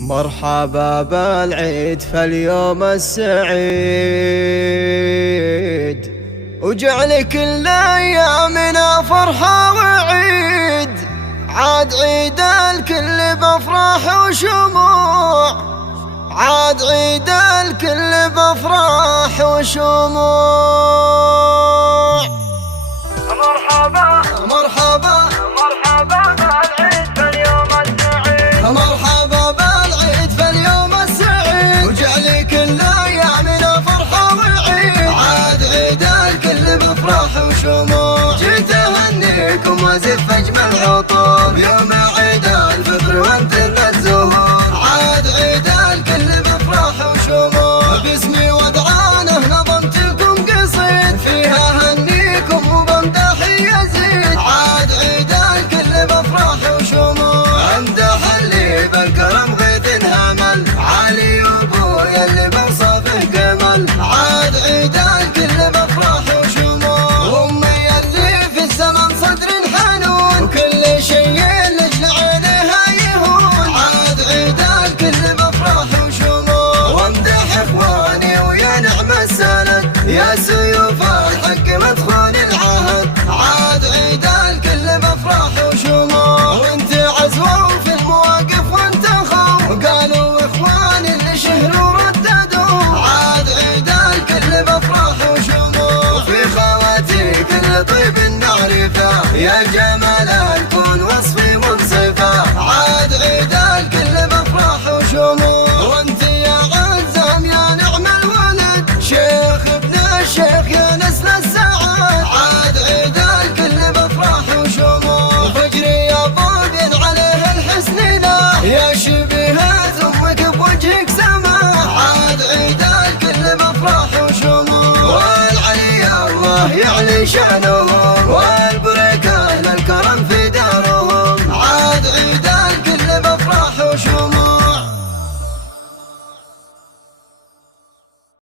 مرحبا بالعيد فاليوم السعيد، وجعل كل ايامنا فرحة وعيد. عاد عيد الكل بافراح وشموع، عاد عيد الكل بافراح وشموع. مرحبا مرحبا مرحبا بالعيد فاليوم السعيد، مرحبا بالعيد فاليوم السعيد، وجعل كل ايامنا فرحة وعيد. عاد عيد الكل بافراح وشموع، جيت اهنيكم وازف اجمل عطور يوم عيد الفطر وانتم الزهور. عاد عيد الكل بافراح وشموع، باسمي ودعانه نظمت لكم قصيد فيها هنيكم وبمدح يزيد. عاد عيد الكل بافراح وشموع، امدح اللي بالكرم غيث همل، علي وابويا اللي بوصفه جمل. عاد عيد الكل بافراح وشموع، امي اللي في الزمن صدر حنون، وكل شيء لاجل عينها يهون. عاد عيد الكل بافراح وشموع، وامدح اخواني ويا نعم السند، يا سيوف الحق مدخول العهد. عاد عيد الكل بافراح وشموع، وانت عزوة في المواقف وانت خو، وقالوا اخواني اللي شهروا رددوا. عاد عيد الكل بافراح وشموع، وفي خواتي كل طيب نعرفه، يا جمال الكون وصفي منصفه. عاد عيد الكل بافراح وشموع، وانت يا عزام يا نعم الولد، شيخ ابن الشيخ يا نسل السعاد. عاد عيد الكل بافراح وشموع، وفجري يا طوبين عليه الحسن له، يا شبيهة امك بوجهك سماح. عاد عيد الكل بافراح وشموع، والعلي الله يعلي شانه،